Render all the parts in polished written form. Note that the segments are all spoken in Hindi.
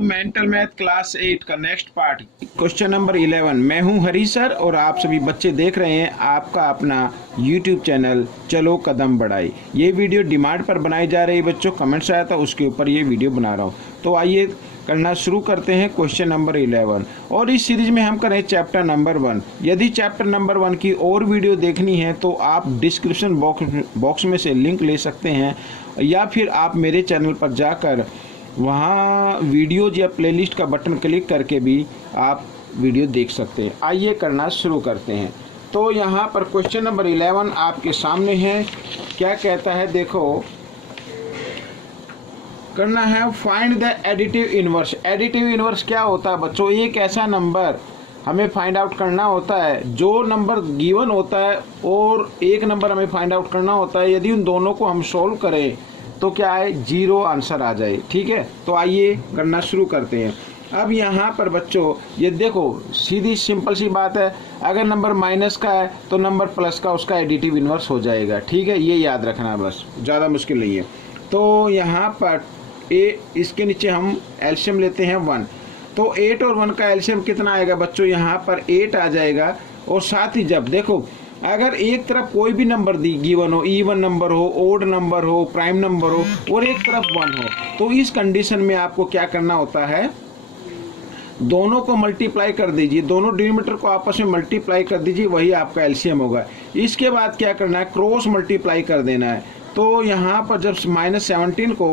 मेंटल मैथ क्लास 8 का नेक्स्ट पार्ट क्वेश्चन नंबर 11। मैं हूं हरी सर और आप सभी बच्चे देख रहे हैं आपका अपना यूट्यूब चैनल चलो कदम बढ़ाई। ये वीडियो डिमांड पर बनाई जा रही बच्चों, कमेंट्स आया था उसके ऊपर ये वीडियो बना रहा हूं। तो आइए करना शुरू करते हैं क्वेश्चन नंबर 11 और इस सीरीज में हम करें चैप्टर नंबर 1। यदि चैप्टर नंबर 1 की और वीडियो देखनी है तो आप डिस्क्रिप्शन बॉक्स में से लिंक ले सकते हैं या फिर आप मेरे चैनल पर जाकर वहाँ वीडियोज या प्लेलिस्ट का बटन क्लिक करके भी आप वीडियो देख सकते हैं। आइए करना शुरू करते हैं। तो यहाँ पर क्वेश्चन नंबर 11 आपके सामने है। क्या कहता है देखो, करना है find the additive inverse. Additive inverse क्या होता है बच्चों? एक ऐसा नंबर हमें फाइंड आउट करना होता है, जो नंबर गिवन होता है और एक नंबर हमें फाइंड आउट करना होता है। यदि उन दोनों को हम सोल्व करें तो क्या है, 0 आंसर आ जाए। ठीक है, तो आइए करना शुरू करते हैं। अब यहाँ पर बच्चों ये देखो, सीधी सिंपल सी बात है, अगर नंबर माइनस का है तो नंबर प्लस का उसका एडिटिव इनवर्स हो जाएगा। ठीक है, ये याद रखना, बस ज़्यादा मुश्किल नहीं है। तो यहाँ पर इसके नीचे हम एलसीएम लेते हैं 1। तो 8 और 1 का एलसीएम कितना आएगा बच्चों? यहाँ पर 8 आ जाएगा। और साथ ही जब देखो, अगर एक तरफ कोई भी नंबर गिवन हो, इवन नंबर हो, ओड नंबर हो, प्राइम नंबर हो और एक तरफ 1 हो, तो इस कंडीशन में आपको क्या करना होता है, दोनों को मल्टीप्लाई कर दीजिए, दोनों डिनोमिनेटर को आपस में मल्टीप्लाई कर दीजिए, वही आपका एलसीएम होगा। इसके बाद क्या करना है, क्रॉस मल्टीप्लाई कर देना है। तो यहाँ पर जब -17 को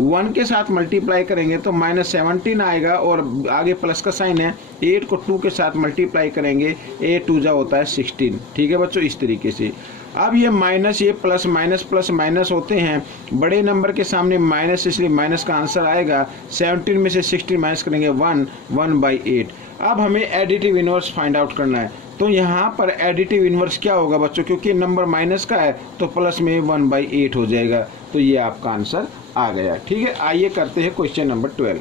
1 के साथ मल्टीप्लाई करेंगे तो -17 आएगा और आगे प्लस का साइन है। 8 को 2 के साथ मल्टीप्लाई करेंगे, 8 2 जा होता है 16। ठीक है बच्चों, इस तरीके से। अब ये माइनस, ये प्लस माइनस प्लस माइनस होते हैं, बड़े नंबर के सामने माइनस, इसलिए माइनस का आंसर आएगा। 17 में से 16 माइनस करेंगे 1/8। अब हमें एडिटिव इनवर्स फाइंड आउट करना है। तो यहाँ पर एडिटिव इनवर्स क्या होगा बच्चों, क्योंकि नंबर माइनस का है तो प्लस में 1/8 हो जाएगा। तो ये आपका आंसर आ गया। ठीक है, आइए करते हैं क्वेश्चन नंबर 12।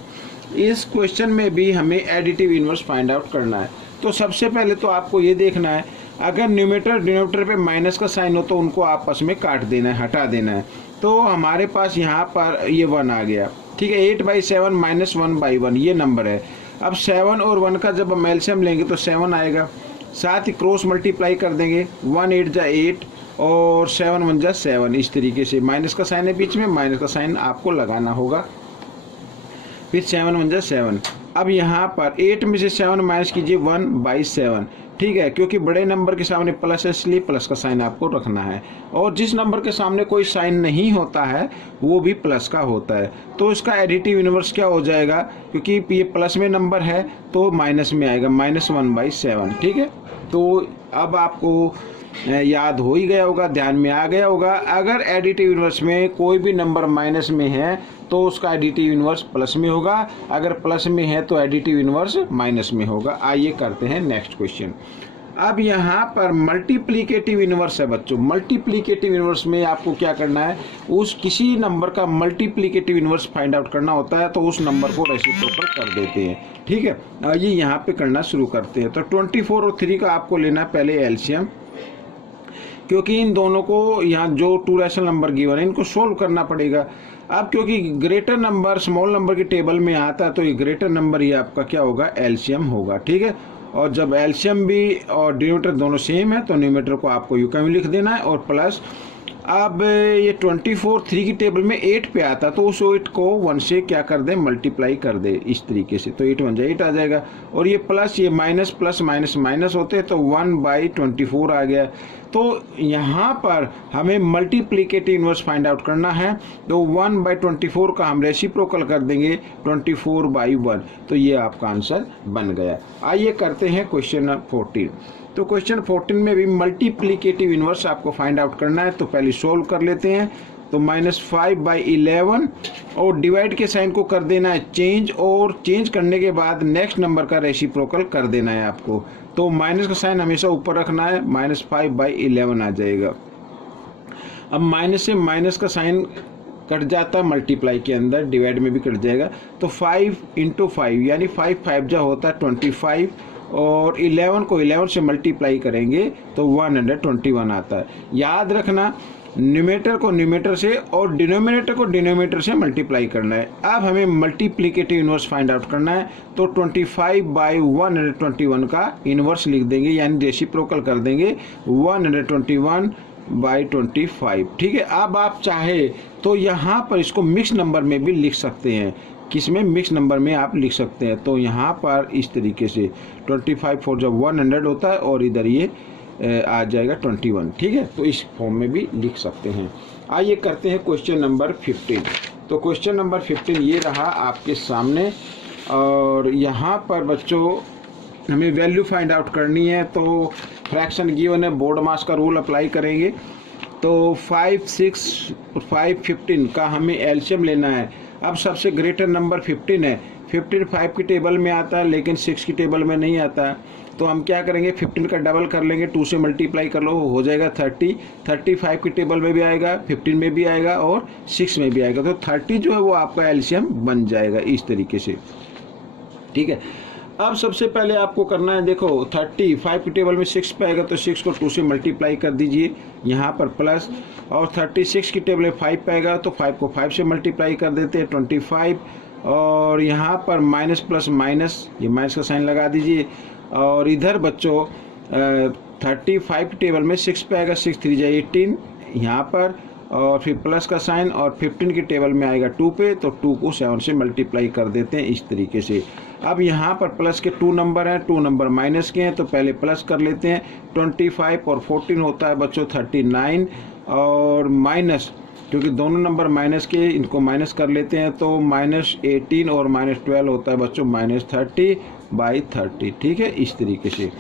इस क्वेश्चन में भी हमें एडिटिव इनवर्स फाइंड आउट करना है। तो सबसे पहले तो आपको ये देखना है, अगर न्यूमरेटर डिनोमिनेटर पे माइनस का साइन हो तो उनको आपस में काट देना है, हटा देना है। तो हमारे पास यहाँ पर ये 1 आ गया। ठीक है, 8/7 - 1/1 ये नंबर है। अब 7 और 1 का जब हम एलसीएम लेंगे तो 7 आएगा। साथ ही क्रॉस मल्टीप्लाई कर देंगे, 1 8 जा 8 और 7 1 जा 7। इस तरीके से माइनस का साइन है बीच में, माइनस का साइन आपको लगाना होगा। फिर 7 1 जा 7। अब यहाँ पर 8 में से 7 माइनस कीजिए, 1/7। ठीक है, क्योंकि बड़े नंबर के सामने प्लस है इसलिए प्लस का साइन आपको रखना है। और जिस नंबर के सामने कोई साइन नहीं होता है वो भी प्लस का होता है। तो इसका एडिटिव इनवर्स क्या हो जाएगा, क्योंकि ये प्लस में नंबर है तो माइनस में आएगा, -1/7। ठीक है, तो अब आपको याद हो ही गया होगा, ध्यान में आ गया होगा। अगर एडिटिव इनवर्स में कोई भी नंबर माइनस में है तो उसका एडिटिव इनवर्स प्लस में होगा, अगर प्लस में है तो एडिटिव इनवर्स माइनस में होगा। आइए करते हैं नेक्स्ट क्वेश्चन। अब यहाँ पर मल्टीप्लिकेटिव इनवर्स है बच्चों। मल्टीप्लिकेटिव इनवर्स में आपको क्या करना है, उस किसी नंबर का मल्टीप्लिकेटिव इनवर्स फाइंड आउट करना होता है तो उस नंबर को रेसिप्रोकल कर देते हैं। ठीक है, ये यहाँ पे करना शुरू करते हैं। तो 24 और 3 का आपको लेना है पहले एलसीएम, क्योंकि इन दोनों को यहाँ जो 2 रैशनल नंबर गिवन है इनको सोल्व करना पड़ेगा। अब क्योंकि ग्रेटर नंबर स्मॉल नंबर की टेबल में आता है तो ये ग्रेटर नंबर ही आपका क्या होगा, एलसीएम होगा। ठीक है, और जब एलसीएम भी और डिनोमिनेटर दोनों सेम है तो न्यूमरेटर को आपको यूं लिख देना है और प्लस। अब ये 24 3 की टेबल में 8 पे आता तो उस 8 को 1 से क्या कर दे, मल्टीप्लाई कर दे इस तरीके से। तो 8 1 जा 8 आ जाएगा और ये प्लस, ये माइनस प्लस माइनस माइनस होते तो 1/24 आ गया। तो यहाँ पर हमें मल्टीप्लिकेटिव इनवर्स फाइंड आउट करना है। तो 1/24 का हम रेसिप्रोकल कर देंगे 24/1। तो ये आपका आंसर बन गया। आइए करते हैं क्वेश्चन नंबर 14। तो क्वेश्चन 14 में भी मल्टीप्लिकेटिव इनवर्स आपको फाइंड आउट करना है। तो पहले सोल्व कर लेते हैं। तो -5/11 और डिवाइड के साइन को कर देना है चेंज, और चेंज करने के बाद नेक्स्ट नंबर का रेसिप्रोकल कर देना है आपको। तो माइनस का साइन हमेशा ऊपर रखना है, -5/11 आ जाएगा। अब माइनस से माइनस का साइन कट जाता है मल्टीप्लाई के अंदर, डिवाइड में भी कट जाएगा। तो 5 × 5 यानी 5 5 जा होता है 25 और 11 को 11 से मल्टीप्लाई करेंगे तो 121 आता है। याद रखना न्यूमरेटर को न्यूमरेटर से और डिनोमिनेटर को डिनोमिनेटर से मल्टीप्लाई करना है। अब हमें मल्टीप्लिकेटिव इन्वर्स फाइंड आउट करना है, तो 25/121 का इन्वर्स लिख देंगे, यानी रेसिप्रोकल कर देंगे 121/25। ठीक है। अब आप चाहे तो यहाँ पर इसको मिक्स नंबर में भी लिख सकते हैं। किसमें? मिक्स नंबर में आप लिख सकते हैं। तो यहाँ पर इस तरीके से 25 4 जब 100 होता है और इधर ये आ जाएगा 21। ठीक है। तो इस फॉर्म में भी लिख सकते हैं। आइए करते हैं क्वेश्चन नंबर 15। तो क्वेश्चन नंबर 15 ये रहा आपके सामने, और यहाँ पर बच्चों हमें वैल्यू फाइंड आउट करनी है। तो फ्रैक्शन गिवन है, बोर्ड मास का रूल अप्लाई करेंगे। तो 5, 6, 5, 15 का हमें एलसीएम लेना है। अब सबसे ग्रेटर नंबर 15 है। 15 5 की टेबल में आता है लेकिन 6 की टेबल में नहीं आता। तो हम क्या करेंगे, 15 का डबल कर लेंगे, 2 से मल्टीप्लाई कर लो, हो जाएगा 30। 30 5 की टेबल में भी आएगा, 15 में भी आएगा और 6 में भी आएगा। तो 30 जो है वो आपका एलसीएम बन जाएगा इस तरीके से। ठीक है। अब सबसे पहले आपको करना है, देखो 30 5 की टेबल में 6 पे आएगा तो 6 को 2 से मल्टीप्लाई कर दीजिए, यहाँ पर प्लस, और 36 की टेबल में 5 पे आएगा तो 5 को 5 से मल्टीप्लाई कर देते हैं 25, और यहाँ पर माइनस प्लस माइनस, ये माइनस का साइन लगा दीजिए। और इधर बच्चों 35 की टेबल में 6 पे आएगा, 6 3 18 यहाँ पर, और फिर प्लस का साइन, और 15 की टेबल में आएगा 2 पे, तो 2 को 7 से मल्टीप्लाई कर देते हैं इस तरीके से। अब यहाँ पर प्लस के 2 नंबर हैं, 2 नंबर माइनस के हैं, तो पहले प्लस कर लेते हैं। 25 और 14 होता है बच्चों 39, और माइनस, क्योंकि दोनों नंबर माइनस के, इनको माइनस कर लेते हैं, तो -18 और -12 होता है बच्चों -30/30। ठीक है, इस तरीके से।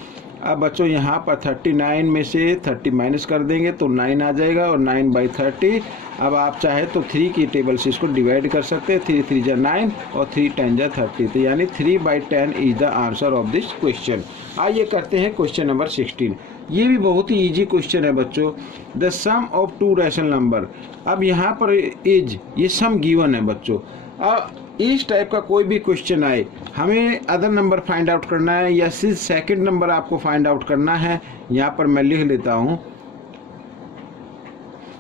अब बच्चों यहाँ पर 39 में से 30 माइनस कर देंगे तो 9 आ जाएगा, और 9/30। अब आप चाहे तो 3 की टेबल से इसको डिवाइड कर सकते हैं, 3 3 9 और 3 10 30, तो यानी 3/10 is the answer of this question. आइए करते हैं क्वेश्चन नंबर 16। ये भी बहुत ही इजी क्वेश्चन है बच्चों। The sum of 2 rational number. अब यहाँ पर इज, ये सम गिवन है बच्चों। अब इस टाइप का कोई भी क्वेश्चन आए, हमें अदर नंबर फाइंड आउट करना है या सिर्फ सेकंड नंबर आपको फाइंड आउट करना है। यहाँ पर मैं लिख लेता हूँ।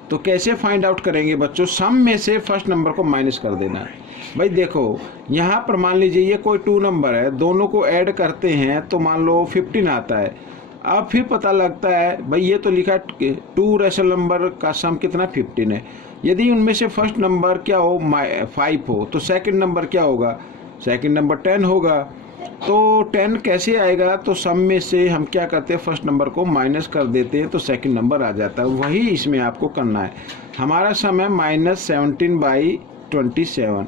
तो कैसे फाइंड आउट करेंगे बच्चों? सम में से फर्स्ट नंबर को माइनस कर देना है। भाई देखो, यहाँ पर मान लीजिए ये कोई 2 नंबर है, दोनों को ऐड करते हैं तो मान लो 15 आता है। अब फिर पता लगता है भाई ये तो लिखा है 2 रैशनल नंबर का सम कितना 15 है। यदि उनमें से फर्स्ट नंबर क्या हो 5 हो तो सेकंड नंबर क्या होगा? सेकंड नंबर 10 होगा। तो 10 कैसे आएगा? तो सम में से हम क्या करते हैं, फर्स्ट नंबर को माइनस कर देते हैं तो सेकंड नंबर आ जाता है। वही इसमें आपको करना है। हमारा सम है -17/27,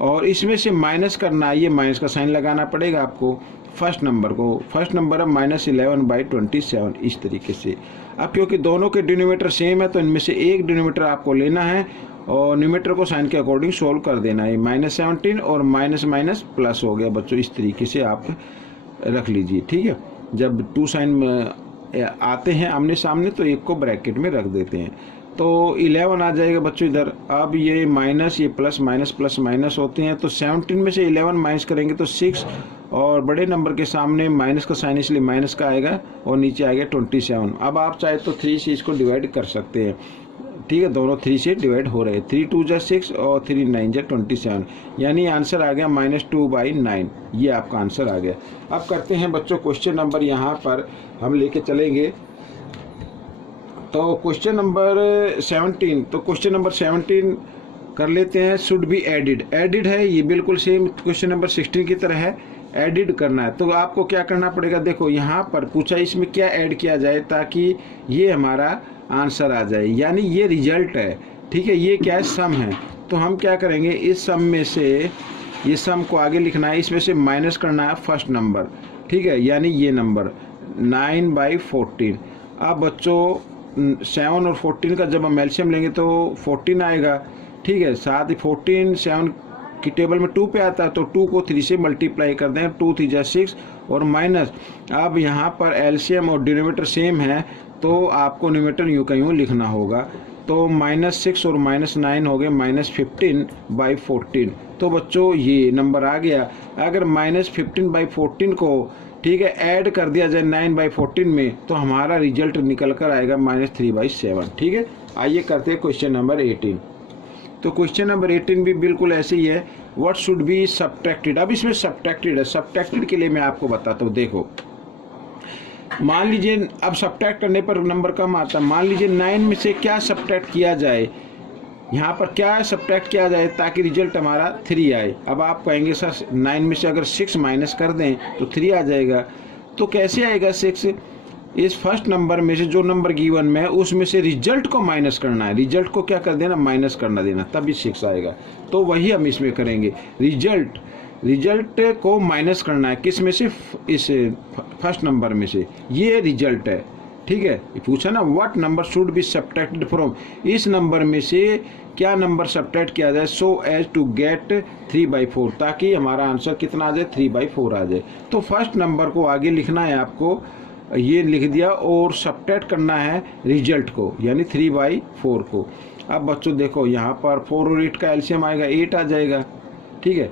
और इसमें से माइनस करना है, ये माइनस का साइन लगाना पड़ेगा आपको फर्स्ट नंबर को। फर्स्ट नंबर है -11/27 इस तरीके से। अब क्योंकि दोनों के डिनोमिनेटर सेम है तो इनमें से एक डिनोमिनेटर आपको लेना है और न्यूमरेटर को साइन के अकॉर्डिंग सोल्व कर देना है। -17 और माइनस माइनस प्लस हो गया बच्चों, इस तरीके से आप रख लीजिए। ठीक है, जब 2 साइन आते हैं आमने सामने तो एक को ब्रैकेट में रख देते हैं, तो 11 आ जाएगा बच्चों इधर। अब ये माइनस, ये प्लस माइनस प्लस माइनस होते हैं, तो 17 में से 11 माइनस करेंगे तो 6, और बड़े नंबर के सामने माइनस का साइन इसलिए माइनस का आएगा, और नीचे आएगा 27। अब आप चाहे तो 3 से इसको डिवाइड कर सकते हैं। ठीक है, दोनों 3 से डिवाइड हो रहे हैं। 3 2 जा 6 और 3 9 जा 27, यानी आंसर आ गया -2/9। ये आपका आंसर आ गया। अब करते हैं बच्चों क्वेश्चन नंबर, यहाँ पर हम लेके चलेंगे तो क्वेश्चन नंबर 17। तो क्वेश्चन नंबर 17 कर लेते हैं। Should be added. एडिड है, ये बिल्कुल सेम क्वेश्चन नंबर 16 की तरह है। एडिड करना है तो आपको क्या करना पड़ेगा, देखो यहाँ पर पूछा इसमें क्या ऐड किया जाए ताकि ये हमारा आंसर आ जाए, यानी ये रिजल्ट है। ठीक है, ये क्या है, सम है। तो हम क्या करेंगे, इस सम में से, ये सम को आगे लिखना है, इसमें से माइनस करना है फर्स्ट नंबर। ठीक है, यानी ये नंबर 9/14। अब बच्चों 7 और 14 का जब हम एलसीएम लेंगे तो 14 आएगा। ठीक है, साथ ही 14 7 की टेबल में 2 पे आता है तो 2 को 3 से मल्टीप्लाई कर दें, 2 3 जा 6 और माइनस। अब यहाँ पर एलसीएम और डिनोमिनेटर सेम है तो आपको न्यूमरेटर यूँ का यूँ लिखना होगा। तो -6 और -9 हो गए -15/14। तो बच्चों ये नंबर आ गया। अगर -15/14 को ठीक है ऐड कर दिया जाए 9/14 में तो हमारा रिजल्ट निकल कर आएगा -3/7। ठीक है, आइए करते हैं क्वेश्चन नंबर 18। तो क्वेश्चन नंबर 18 भी बिल्कुल ऐसे ही है, व्हाट शुड बी सब्ट्रैक्टेड। अब इसमें सब्ट्रैक्टेड है, सब्ट्रैक्टेड के लिए मैं आपको बताता हूँ। देखो मान लीजिए अब सब्ट्रैक्ट करने पर नंबर कम आता है। मान लीजिए 9 में से क्या सब्ट्रैक्ट किया जाए, यहाँ पर क्या सब्ट्रैक्ट किया जाए ताकि रिजल्ट हमारा 3 आए। अब आप कहेंगे सर 9 में से अगर 6 माइनस कर दें तो 3 आ जाएगा। तो कैसे आएगा 6? इस फर्स्ट नंबर में से जो नंबर गिवन में है उसमें से रिजल्ट को माइनस करना है। रिजल्ट को क्या कर देना, माइनस करना देना, तभी 6 आएगा। तो वही हम इसमें करेंगे, रिजल्ट को माइनस करना है। किस में से? इस फर्स्ट नंबर में से। ये रिजल्ट है। ठीक है, पूछा ना what number should be subtracted from, इस नंबर में से क्या नंबर सब्ट्रैक्ट किया जाए सो एज टू गेट 3/4, ताकि हमारा आंसर कितना आ जाए, 3/4 आ जाए। तो फर्स्ट नंबर को आगे लिखना है आपको, ये लिख दिया, और सब्ट्रैक्ट करना है रिजल्ट को यानी 3/4 को। अब बच्चों देखो यहाँ पर 4 और 8 का एलसीएम आएगा, 8 आ जाएगा। ठीक है,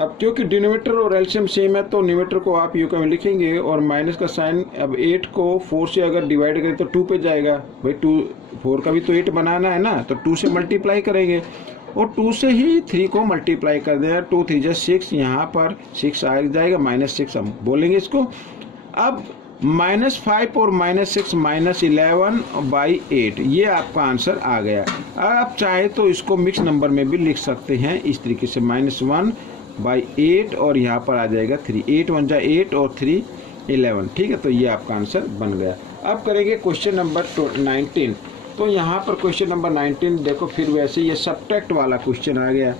अब क्योंकि डिनोमिनेटर और एलसीएम सेम है तो न्यूमरेटर को आप यूं में लिखेंगे और माइनस का साइन। अब 8 को 4 से अगर डिवाइड करें तो 2 पे जाएगा। भाई 4 का भी तो 8 बनाना है ना, तो 2 से मल्टीप्लाई करेंगे और 2 से ही 3 को मल्टीप्लाई कर देना। 2 3 6, यहाँ पर 6 आ जाएगा, -6 हम बोलेंगे इसको। अब -5 और -6 -11/8, ये आपका आंसर आ गया। आप चाहे तो इसको मिक्स नंबर में भी लिख सकते हैं इस तरीके से, -1/8 और यहाँ पर आ जाएगा 3, 8 1 जा 8 और 3 11। ठीक है, तो ये आपका आंसर बन गया। अब करेंगे क्वेश्चन नंबर 19। तो यहाँ पर क्वेश्चन नंबर 19 देखो, फिर वैसे ये सब्ट्रैक्ट वाला क्वेश्चन आ गया।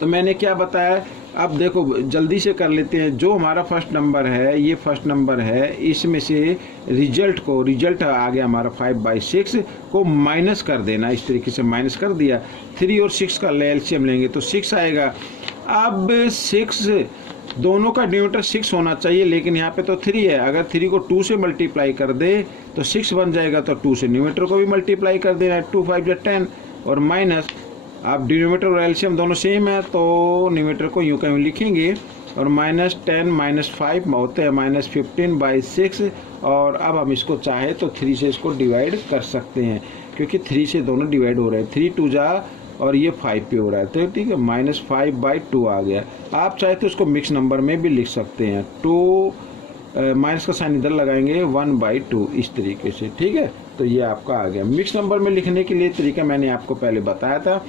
तो मैंने क्या बताया, अब देखो जल्दी से कर लेते हैं। जो हमारा फर्स्ट नंबर है, ये फर्स्ट नंबर है, इसमें से रिजल्ट आ गया हमारा 5/6 को माइनस कर देना। इस तरीके से माइनस कर दिया। 3 और 6 का एलसीएम लेंगे तो 6 आएगा। अब 6 दोनों का डिनोमिनेटर 6 होना चाहिए, लेकिन यहाँ पे तो 3 है। अगर 3 को 2 से मल्टीप्लाई कर दे तो 6 बन जाएगा। तो 2 से न्यूमरेटर को भी मल्टीप्लाई कर देना है, 2 5 जा 10 और माइनस। अब डिनोमिनेटर और एलसीएम दोनों सेम है तो न्यूमरेटर को यूँ कहीं लिखेंगे और -10 -5 होते हैं -15/6। और अब हम इसको चाहे तो 3 से इसको डिवाइड कर सकते हैं, क्योंकि 3 से दोनों डिवाइड हो रहे हैं। 3 2 जा और ये 5 पे हो रहा है, तो ठीक है, -5/2 आ गया। आप चाहे तो इसको मिक्स नंबर में भी लिख सकते हैं। 2 माइनस का साइन इधर लगाएंगे, 1/2 इस तरीके से। ठीक है, तो ये आपका आ गया। मिक्स नंबर में लिखने के लिए तरीका मैंने आपको पहले बताया था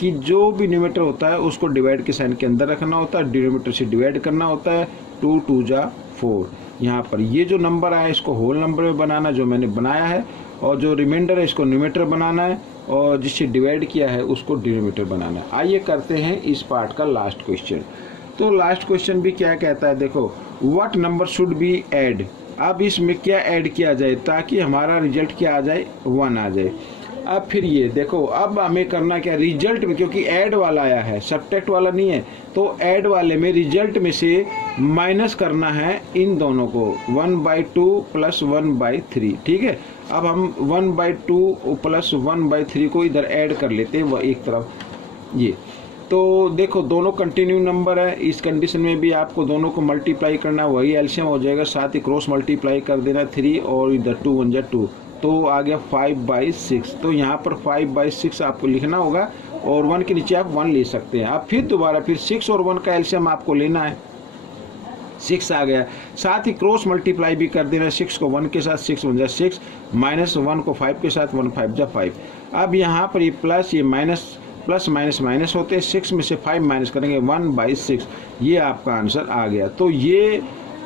कि जो भी न्यूमरेटर होता है उसको डिवाइड के साइन के अंदर रखना होता है, डिनोमिनेटर से डिवाइड करना होता है। 2 2 जा 4। यहाँ पर ये जो नंबर आया इसको होल नंबर में बनाना, जो मैंने बनाया है, और जो रिमाइंडर है इसको न्यूमरेटर बनाना है, और जिससे डिवाइड किया है उसको डिनोमिनेटर बनाना है। आइए करते हैं इस पार्ट का लास्ट क्वेश्चन। तो लास्ट क्वेश्चन भी क्या कहता है, देखो what number should be add. अब इसमें क्या ऐड किया जाए ताकि हमारा रिजल्ट क्या आ जाए, 1 आ जाए। अब फिर ये देखो, अब हमें करना क्या, रिजल्ट में, क्योंकि ऐड वाला आया है सब्ट्रैक्ट वाला नहीं है, तो ऐड वाले में रिजल्ट में से माइनस करना है इन दोनों को, 1/2 + 1/3। ठीक है, अब हम 1/2 + 1/3 को इधर ऐड कर लेते हैं वह एक तरफ। ये तो देखो दोनों कंटिन्यू नंबर है, इस कंडीशन में भी आपको दोनों को मल्टीप्लाई करना, वही एलसीएम हो जाएगा, साथ ही क्रॉस मल्टीप्लाई कर देना 3 और इधर 2 1 जा 2, तो आ गया 5/6। तो यहाँ पर 5/6 आपको लिखना होगा और 1 के नीचे आप 1 ले सकते हैं। अब फिर दोबारा फिर 6 और 1 का एलसीएम आपको लेना है, 6 आ गया। साथ ही क्रॉस मल्टीप्लाई भी कर देना, 6 को 1 के साथ, 6 1 जा 6, -1 को 5 के साथ, 1 5 जा 5। अब यहाँ पर ये प्लस, ये माइनस, प्लस माइनस माइनस होते हैं, 6 में से 5 माइनस करेंगे, 1/6। ये आपका आंसर आ गया। तो ये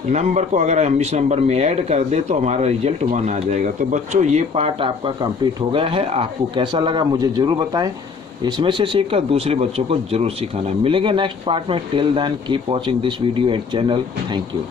नंबर को अगर हम इस नंबर में ऐड कर दे तो हमारा रिजल्ट 1 आ जाएगा। तो बच्चों ये पार्ट आपका कंप्लीट हो गया है। आपको कैसा लगा मुझे ज़रूर बताएं, इसमें से सीखकर दूसरे बच्चों को जरूर सिखाना। मिलेंगे नेक्स्ट पार्ट में। Till then keep watching this video and channel. Thank you.